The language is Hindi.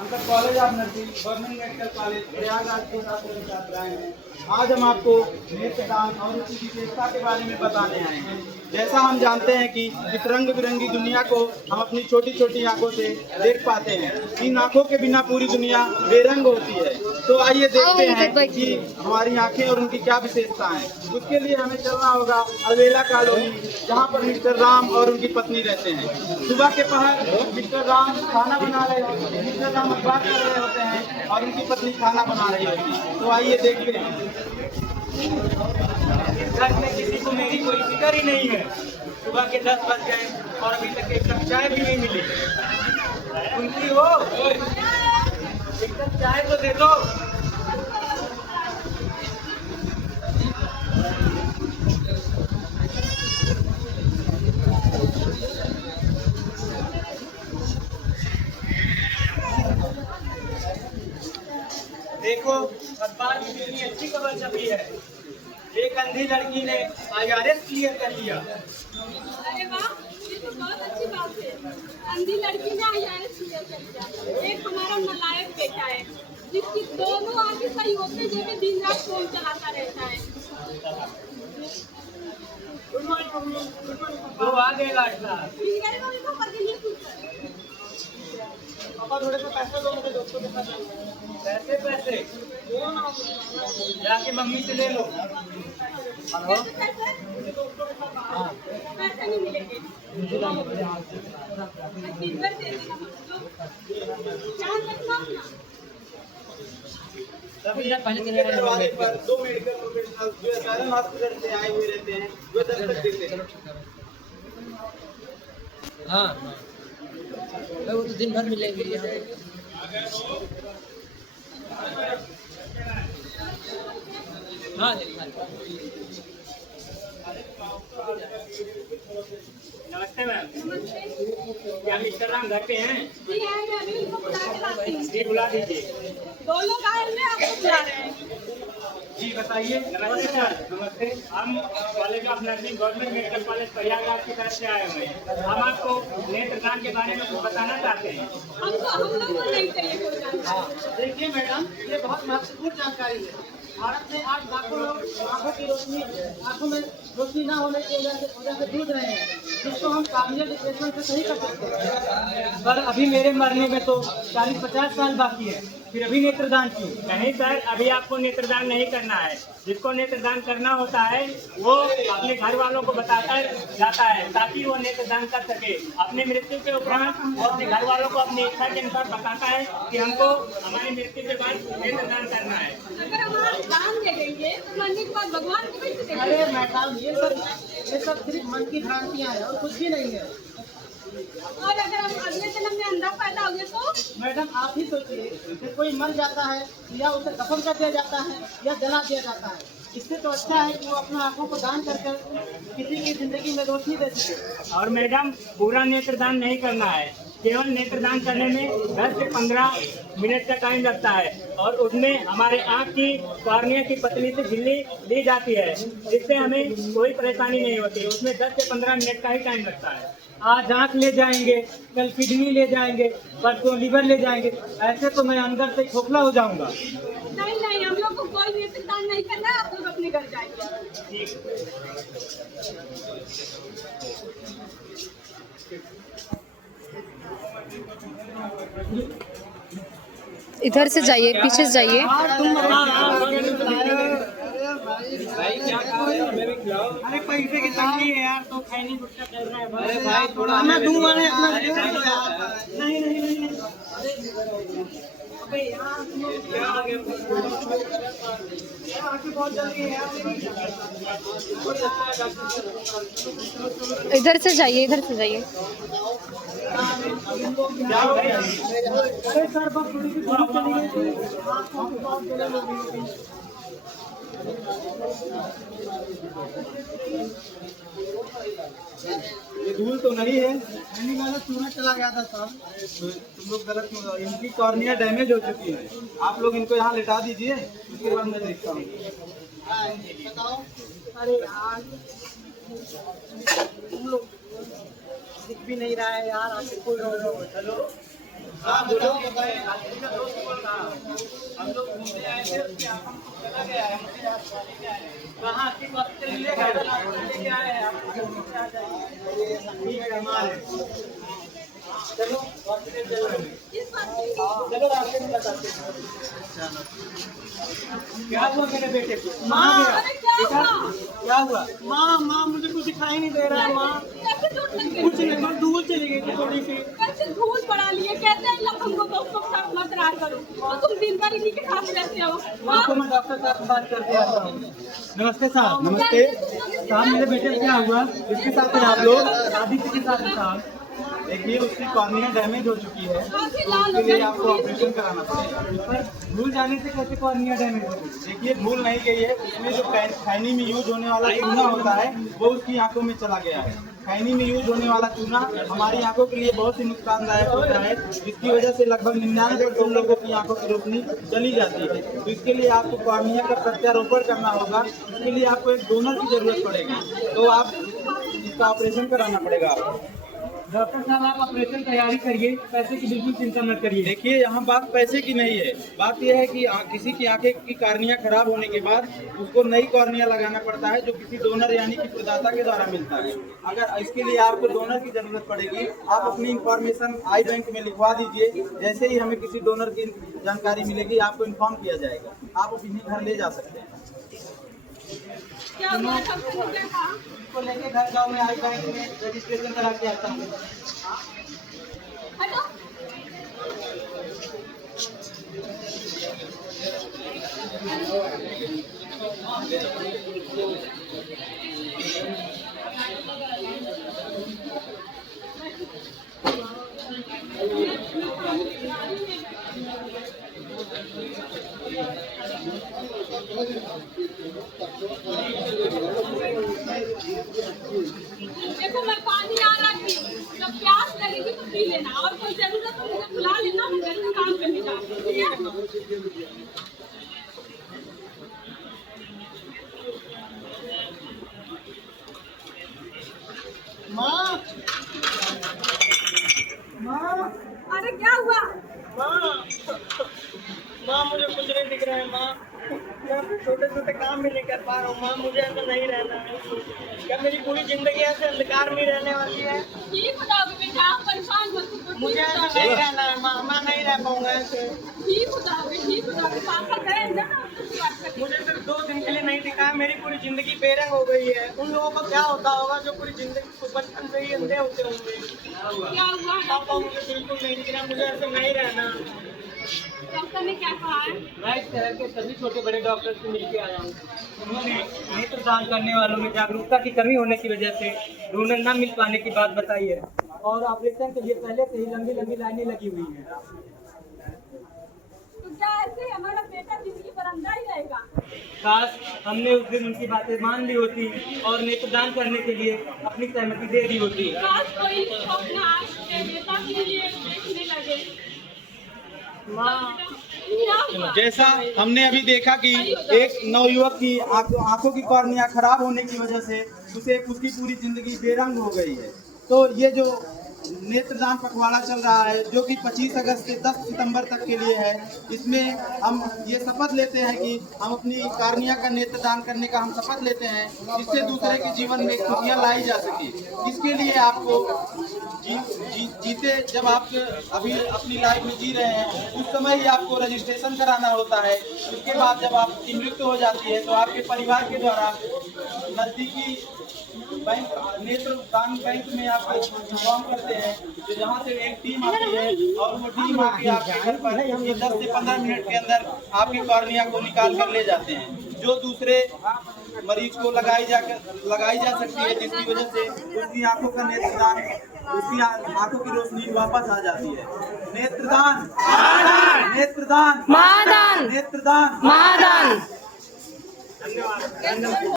अंतर college of nursing government medical college Prayagraj के छात्र छात्राएं हैं। आज हम आपको नेत्रदान और उसकी विशेषता के बारे में बताने आए हैं। जैसा हम जानते हैं कि इस रंग बिरंगी दुनिया को हम अपनी छोटी छोटी आंखों से देख पाते हैं। इन आंखों के बिना पूरी दुनिया बेरंग होती है। तो आइए देखते हैं कि हमारी आंखें और उनकी क्या विशेषता है। उसके लिए हमें चलना होगा अलवेला कॉलोनी, जहाँ पर मिस्टर राम और उनकी पत्नी रहते हैं। सुबह के पहर मिस्टर राम खाना बना रहे होते हैं, मिस्टर राम अखबार कर रहे होते हैं और उनकी पत्नी खाना बना रही होती है। तो आइए देखते हैं। घर में किसी को मेरी कोई फिक्र ही नहीं है। सुबह के 10 बज गए और अभी तक एक कप चाय भी नहीं मिली। सुनती हो? एक कप चाय तो दे दो। देखो, अखबार में कितनी अच्छी खबर छपी है। एक अंधी लड़की ने IRS क्लियर कर लिया। अरे वाह, ये तो बहुत अच्छी बात है। अंधी लड़की ने IRS क्लियर कर लिया। एक हमारा नालायक बेटा है जिसकी दोनों आंखें सही होते जो कि दिन रात फोन चलाता रहता है। दो आ गए लाडला। पापा थोड़े से पैसे दो मुझे, दोस्तों के साथ पैसे पैसे जाके मम्मी से ले लो। हेलो, पैसे नहीं मिलेंगे। किधर दे देना मुझको? ध्यान रखना अपना। दरवाजे पर 2 मेडिकल प्रोफेशनल्स जो एसआरएम हॉस्पिटल से आए हुए रहते हैं, वो दस्तक देते हैं। हाँ, वो तो दिन भर मिलेंगे यहाँ। हाँ, नमस्ते मैम। क्या मिस्टर राम घर पे हैं? जी है, मैं अभी उनको बुला के लाती हूँ। जी बुला दीजिए। दो लोग आए हुए हैं, आपको बुला रहे हैं। जी बताइए। नमस्ते सर। नमस्ते। हम college of nursing government medical college Prayagraj की तरफ से आए हुए हैं। हम आपको नेत्रदान के बारे में कुछ बताना चाहते हैं। हम लोग को नहीं चाहिए कोई जानकारी। देखिए मैडम, ये बहुत महत्वपूर्ण जानकारी है। भारत में आज लाखों लोग आंखों में रोशनी न होने की वजह से जूझ रहे हैं, जिसको हम कार्नियल रिप्लेसमेंट से सही कर सकते हैं। पर अभी मेरे मरने में तो 40-50 साल बाकी है, फिर अभी नेत्रदान क्यों? नहीं सर, अभी आपको नेत्रदान नहीं करना है। जिसको नेत्रदान करना होता है वो अपने घर वालों को बताता जाता है ताकि वो नेत्रदान कर सके। अपने मृत्यु के उपरांत वो अपने घर वालों को अपनी इच्छा के अनुसार बताता है कि हमको हमारी मृत्यु के बाद नेत्रदान करना है। अगर हमारा दान दे देंगे तो मरने के बाद भगवान को कैसे देंगे? अरे मैडम, ये सब सिर्फ मन की भ्रांतियाँ हैं और कुछ भी नहीं है। और अगर हम अगले जन्म में अंधा पैदा हो गए तो? मैडम आप ही सोचिए कि कोई मर जाता है या उसे दफन कर दिया जाता है या जला दिया जाता है। इससे तो अच्छा है कि वो अपना आंखों को दान कर किसी की जिंदगी में रोशनी दे सके। और मैडम, पूरा नेत्रदान नहीं करना है। केवल नेत्रदान करने में 10 से 15 मिनट का टाइम लगता है और उसमें हमारे आँख की कॉर्निया की पतली से झिल्ली ली जाती है, जिससे हमें कोई परेशानी नहीं होती। उसमें 10 से 15 मिनट का ही टाइम लगता है। आज आँख ले जाएंगे, कल किडनी ले जाएंगे, परसों लीवर ले जाएंगे। ऐसे तो मैं अंदर से खोखला हो जाऊंगा। नहीं, हम लोग को कोई नेत्रदान नहीं करना है। आप लोग अपने घर जाइए। इधर से जाइए, पीछे से जाइए। अरे पैसे की तंगी है यार, तो खैनी गुटखा चल रहा है भाई। अरे भाई थोड़ा मैं दूंगा नहीं अपना। नहीं। इधर से जाइए, इधर से जाइए। सर बस थोड़ी सी दूर चली गई। ये धूल तो नहीं है, सूरज चला गया था सर। तुम लोग गलत, इनकी कॉर्निया डैमेज हो चुकी है। आप लोग इनको यहाँ लिटा दीजिए, उसके बाद मैं देखता हूँ। बताओ। अरे यार तुम लोग दिख भी नहीं रहा है यार, आके खोल रहे हो। हेलो, हाँ बोलो। चला गया है, मुझे याद नहीं है। कहाँ किस हॉस्पिटल मिलेगा? लेके आए हैं आप, जल्दी से आ जाइए। ठीक है, हमारे चलो हॉस्पिटल चलो, चलो रास्ते में बताते हैं। क्या हुआ मेरे बेटे को? माँ, अरे क्या हुआ? क्या हुआ? माँ मुझे कुछ दिखाई नहीं दे रहा है माँ। कैसे चोट लग गई? कुछ नहीं, बस धूल चली गई थी थोड़ी सी। कैसे धूल पड़ा लिए? कहते हैं लखन को दोस्तों के साथ मत रहा करो, तो तुम दिन भर इन्हीं के साथ रहते हो। माँ को मैं डॉक्टर साहब से बात करके आता हूँ। नमस्ते साहब। नमस्ते साहब, मेरे बेटे को क्या हुआ? किसके साथ हैं आप लोग? शादी के साथ हैं साहब। देखिए उसकी कॉर्निया डैमेज हो चुकी है, इसके लिए आपको ऑपरेशन कराना पड़ेगा। धूल जाने से कैसे कॉर्निया डैमेज होगी? देखिए धूल नहीं गई है, उसमें जो खैनी में यूज होने वाला चूना होता है वो उसकी आंखों में चला गया है। खैनी में यूज होने वाला चूना हमारी आंखों के लिए बहुत ही नुकसानदायक होता है, जिसकी वजह से लगभग 99% लोगों की आंखों की रोशनी चली जाती है। तो इसके लिए आपको कॉर्निया का प्रत्यारोपण करना होगा। इसके लिए आपको एक डोनर की जरूरत पड़ेगी, तो आप इसका ऑपरेशन कराना पड़ेगा आपको। डॉक्टर साहब आप ऑपरेशन तैयारी करिए, पैसे की बिल्कुल चिंता मत करिए। देखिए यहाँ बात पैसे की नहीं है, बात यह है कि किसी की आंखें की कॉर्निया खराब होने के बाद उसको नई कॉर्निया लगाना पड़ता है, जो किसी डोनर यानी कि प्रदाता के द्वारा मिलता है। अगर इसके लिए आपको डोनर की जरूरत पड़ेगी, आप अपनी इंफॉर्मेशन आई बैंक में लिखवा दीजिए। जैसे ही हमें किसी डोनर की जानकारी मिलेगी आपको इन्फॉर्म किया जाएगा, आप अपने घर ले जा सकते हैं। क्या हुआ? सबसे मुझे कहा इसको लेके घर जाओ, मैं आई बैंक में रजिस्ट्रेशन करा के आता हूँ। हटो। देखो मैं पानी आ रहा थी, जब प्यास लगेगी तो पी लेना, और कोई जरूरत हो मुझे बुला लेना, मैं घर में काम करने जाऊँ, ठीक है? माँ, माँ, अरे क्या हुआ? माँ मुझे कुछ नहीं दिख रहा है माँ। मैं छोटे छोटे काम भी नहीं कर पा रहा हूँ माँ, मुझे ऐसा नहीं रहना है। क्या मेरी पूरी जिंदगी ऐसे अंधकार में रहने वाली है? ठीक हो जाओगे बेटा, आप परेशान मत हो। मुझे ऐसा नहीं रहना है माँ, मैं नहीं रह पाऊंगा ऐसे। ठीक हो जाओगे, ठीक हो जाओगे। पापा गए ना उसकी बात करके। मुझे सिर्फ 2 दिन के लिए नहीं दिखा है, मेरी पूरी जिंदगी बेरंग हो गई है। उन लोगों को क्या होता होगा जो पूरी जिंदगी को बचपन से ही अंधे होते होंगे। क्या हुआ? पापा मुझे बिल्कुल नहीं दिख रहा, मुझे ऐसे नहीं रहना। डॉक्टर ने क्या कहा है? मैं इस शहर के सभी छोटे बड़े डॉक्टर से मिलकर आया हूँ। उन्होंने नेत्र दान करने वालों में जागरूकता की कमी होने की वजह से डोनर न मिल पाने की बात बताई है, और ऑपरेशन के लिए पहले से ही लंबी लंबी लाइनें लगी हुई हैं। तो क्या ऐसे हमारा बेटा जिंदगी पर अंधा ही रहेगा? काश हमने उस दिन उनकी बातें मान ली होती और नेत्रदान करने के लिए अपनी सहमति दे दी होती। काश कोई अपना आँख बेटा के लिए देखने लगे। माँ, क्या हुआ? जैसा हमने अभी देखा कि एक नवयुवक की आंखों की कॉर्निया खराब होने की वजह से उसकी पूरी जिंदगी बेरंग हो गई है। तो ये जो नेत्रदान पखवाड़ा चल रहा है, जो कि 25 अगस्त से 10 सितंबर तक के लिए है, इसमें हम ये शपथ लेते हैं कि हम अपनी कॉर्निया का नेत्रदान करने का हम शपथ लेते हैं, जिससे दूसरे के जीवन में खुशियाँ लाई जा सके। इसके लिए आपको जीते जब आप अभी अपनी लाइफ में जी रहे हैं उस समय ही आपको रजिस्ट्रेशन कराना होता है। उसके बाद जब आपकी मृत्यु हो जाती है तो आपके परिवार के द्वारा नजदीकी बैंक नेत्रदान बैंक में आपको इन्फॉर्म करते हैं, तो जहाँ से एक टीम आती है और वो टीम आके आपके घर पर 10 से 15 मिनट के अंदर आपकी कॉर्निया को निकाल कर ले जाते हैं, जो दूसरे मरीज को लगाई जा सकती है, जिसकी वजह से उसकी आंखों का नेत्रदान, उसकी आंखों की रोशनी वापस आ जाती है। नेत्रदान, नेत्रदान, महादान, नेत्रदान, महादान। धन्यवाद।